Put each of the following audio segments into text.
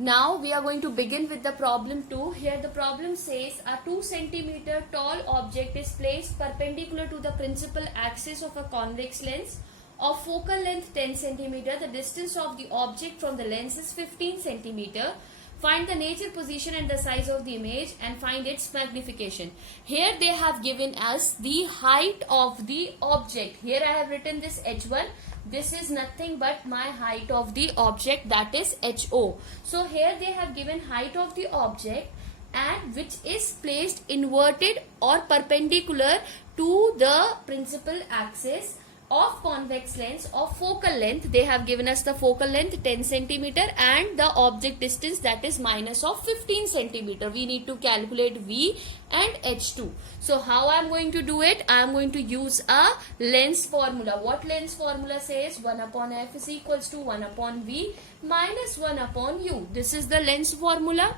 Now we are going to begin with the problem 2. Here the problem says a 2 centimeter tall object is placed perpendicular to the principal axis of a convex lens of focal length 10 centimeter. The distance of the object from the lens is 15 centimeter. Find the nature, position and the size of the image and find its magnification. Here they have given us the height of the object. Here I have written this h1. This is nothing but my height of the object, that is HO. So here they have given height of the object and which is placed inverted or perpendicular to the principal axis of convex lens of focal length. They have given us the focal length 10 centimeter and the object distance, that is minus of 15 centimeter. We need to calculate V and H2. So how I am going to do it? I am going to use a lens formula. What lens formula says? 1 upon F is equals to 1 upon V minus 1 upon U. This is the lens formula.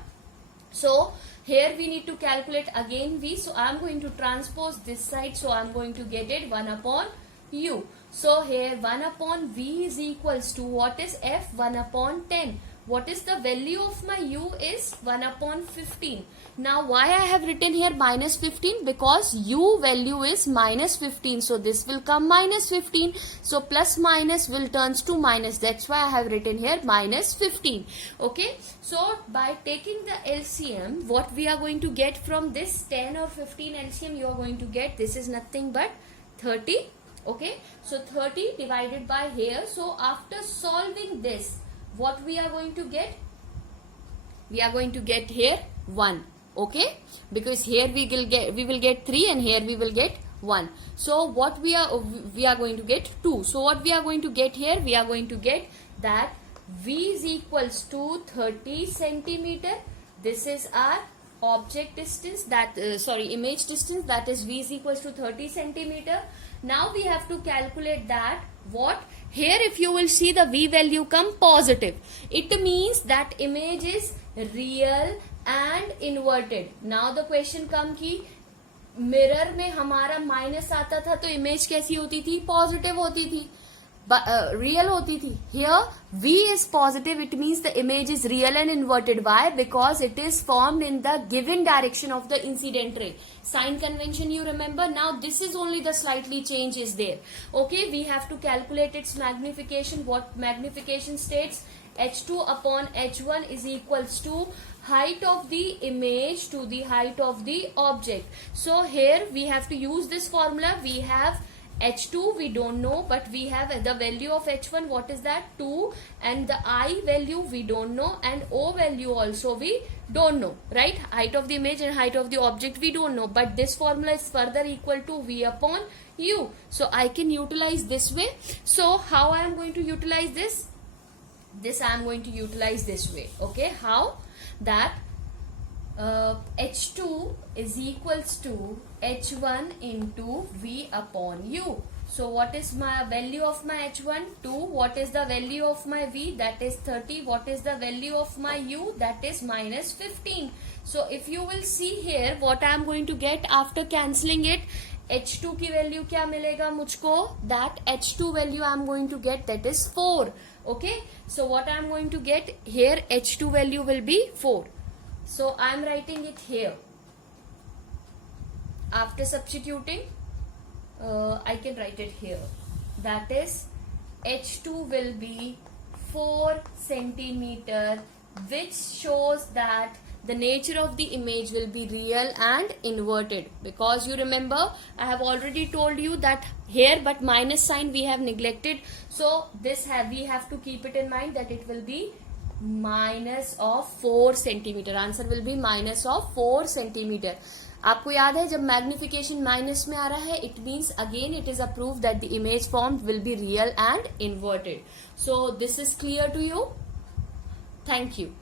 So here we need to calculate again V. So I am going to transpose this side. So I am going to get it 1 upon U. So here 1 upon V is equals to, what is F? 1 upon 10. What is the value of my U is 1 upon 15. Now why I have written here minus 15? Because U value is minus 15. So this will come minus 15. So plus minus will turns to minus. That's why I have written here minus 15. Okay. So by taking the LCM, what we are going to get from this 10 or 15 LCM, you are going to get, this is nothing but 30. Okay, so 30 divided by here. So after solving this, what we are going to get? We are going to get here 1. Okay, because here we will get 3 and here we will get 1. So what we are going to get 2. So what we are going to get here? We are going to get that V is equals to 30 centimeter. This is our object distance, that image distance, that is V is equals to 30 centimeter. Now we have to calculate that what? Here if you will see the V value come positive, it means that image is real and inverted. Now the question come कि mirror में हमारा minus आता था तो image कैसी होती थी? Positive होती थी, real होती थी. Here V is positive, it means the image is real and inverted. Why? Because it is formed in the given direction of the incident ray. Sign convention you remember. Now this is only the slightly change is there. Okay, we have to calculate its magnification. What magnification states? H2 upon H1 is equals to height of the image to the height of the object. So here we have to use this formula. We have H2 we don't know, but we have the value of H1, what is that? 2, and the I value we don't know, and O value also we don't know, right? Height of the image and height of the object we don't know, but this formula is further equal to V upon U. So I can utilize this way. So how I am going to utilize this? This I am going to utilize this way. Okay, how? That H2 is equals to H1 into V upon U. So what is my value of my H1? 2. What is the value of my V? That is 30. What is the value of my U? That is minus 15. So if you will see here, what I am going to get after cancelling it, H2 की value क्या मिलेगा मुझको? That H2 value I am going to get, that is 4. Okay. So what I am going to get here, H2 value will be 4. So I am writing it here. After substituting, I can write it here. That is H2 will be 4 centimeter, which shows that the nature of the image will be real and inverted. Because you remember, I have already told you that here, but minus sign we have neglected. So this we have to keep it in mind that it will be minus of 4 centimeter. Answer will be minus of 4 centimeter. आपको याद है जब magnification minus में आ रहा है, it means again it is a proof that the image formed will be real and inverted. So this is clear to you? Thank you.